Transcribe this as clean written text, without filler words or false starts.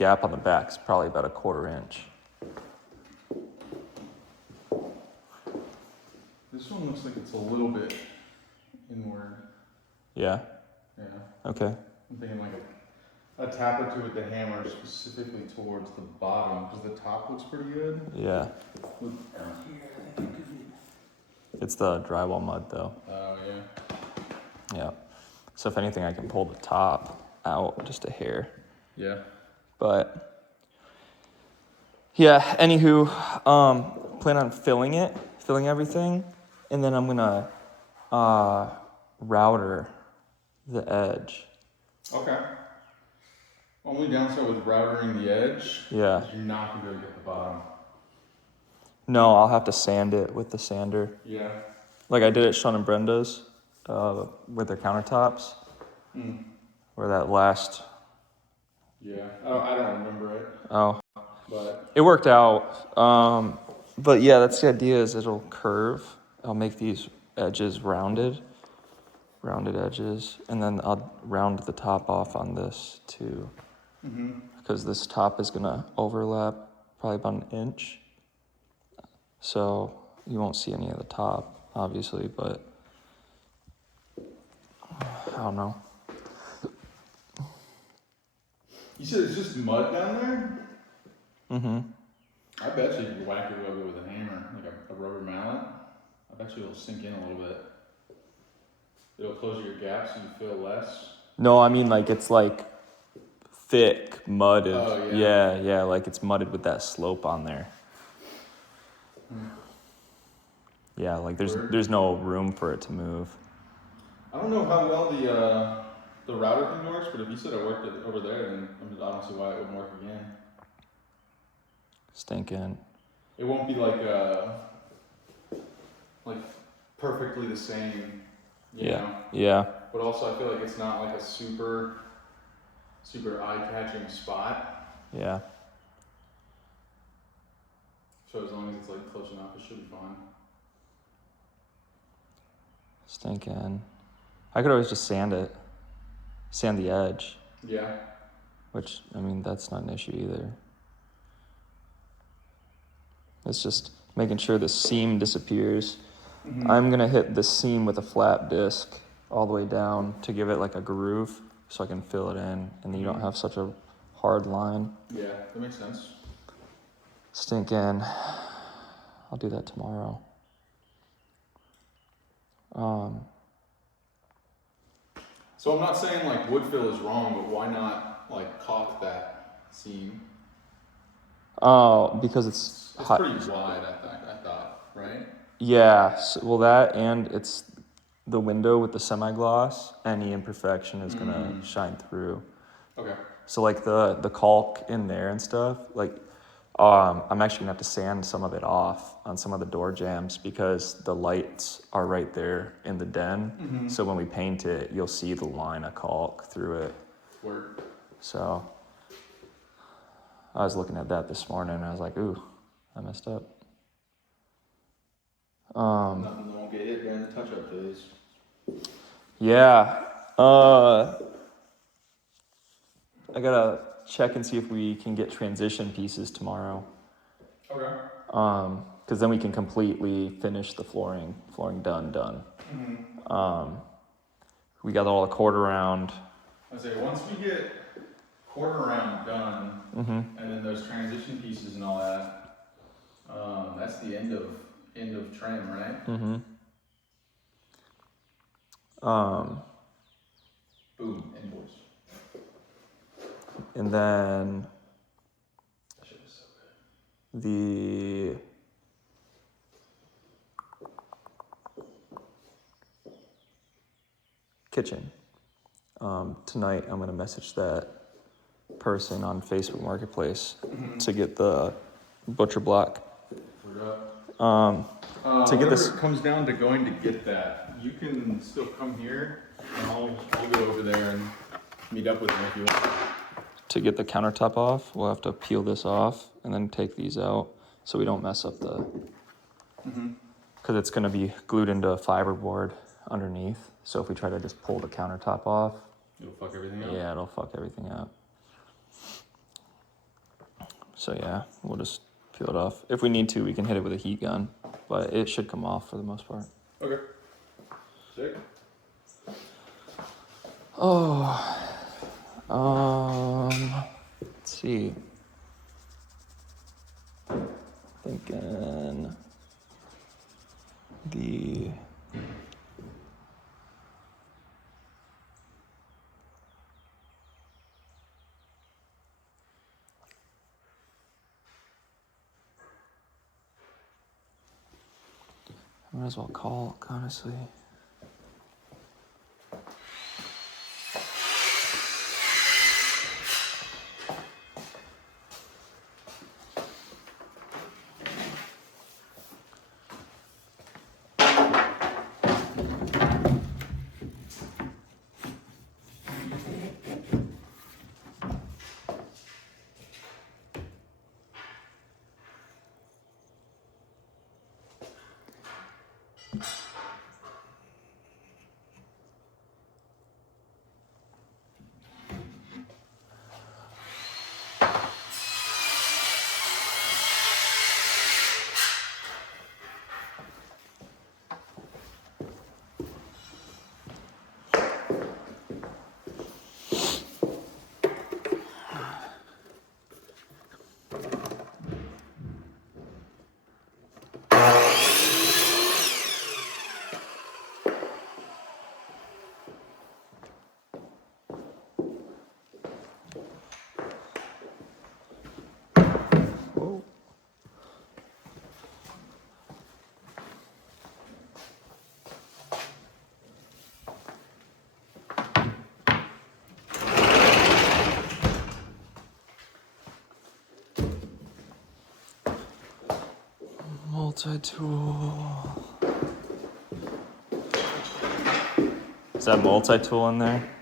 gap on the back is probably about 1/4 inch. This one looks like it's a little bit inward. Yeah? Yeah. Okay. I'm thinking like a tap or two with the hammer specifically towards the bottom because the top looks pretty good. Yeah. It's the drywall mud though. Oh, yeah. Yeah. So if anything, I can pull the top out just a hair. Yeah. But yeah, anywho, plan on filling everything, and then I'm gonna router the edge. Okay. Only downside with routering the edge Yeah. is you're not gonna be able to get the bottom. No, I'll have to sand it with the sander. Yeah. Like I did at Sean and Brenda's with their countertops. Where that last... Yeah. Oh, I don't remember it. Oh. But it worked out. But yeah, that's the idea, is it'll curve. I'll make these edges rounded edges, and then I'll round the top off on this too. Because this top is gonna overlap probably about 1 inch. So you won't see any of the top, obviously, but I don't know. you said it's just mud down there? Mm-hmm. I bet you could whack it over with a hammer, like a rubber mallet. I bet you it'll sink in a little bit. It'll close your gap so you feel less. No, I mean like it's like thick, mudded. Oh, yeah, like it's mudded with that slope on there. Yeah, like there's no room for it to move. I don't know how well the router thing works, but if you said it worked over there, then I don't see why it wouldn't work again. Stinking. It won't be like perfectly the same. You know? Yeah. But also, I feel like it's not like a super eye-catching spot. Yeah. So as long as it's like close enough, it should be fine. Stinking. I could always just sand the edge. Yeah. Which, I mean, that's not an issue either. It's just making sure the seam disappears. I'm gonna hit the seam with a flat disc all the way down to give it like a groove so I can fill it in, and then you don't have such a hard line. Yeah, that makes sense. Stinking. I'll do that tomorrow. So I'm not saying like wood fill is wrong, but why not like caulk that seam? Oh, because it's It's hot. pretty wide, I thought, right? Yeah, well that, and it's the window with the semi-gloss, any imperfection is gonna shine through. Okay. So like the caulk in there and stuff, like I'm actually gonna have to sand some of it off on some of the door jambs because the lights are right there in the den. So when we paint it, you'll see the line of caulk through it. Word. So I was looking at that this morning and I was like, ooh, I messed up. Nothing won't get hit during the touch-up phase. Yeah. I gotta check and see if we can get transition pieces tomorrow. Okay. Because then we can completely finish the flooring. Flooring done. We got all the quarter round. I say once we get quarter round done, and then those transition pieces and all that, that's the end of trim, right? Boom, invoice. And then That shit is so good. the kitchen. Tonight I'm gonna message that person on Facebook Marketplace to get the butcher block. To get this, it comes down to going to get that, you can still come here, and I'll go over there and meet up with him if you want. to get the countertop off, we'll have to peel this off and then take these out so we don't mess up the, because it's gonna be glued into a fiberboard underneath. So if we try to just pull the countertop off, It'll fuck everything up. yeah, it'll fuck everything up. So yeah, we'll just peel it off. If we need to, we can hit it with a heat gun, but it should come off for the most part. Okay. Sick. Oh, let's see. Thinking the I might as well caulk, honestly. Whoa. Multi-tool. Is that multi-tool in there?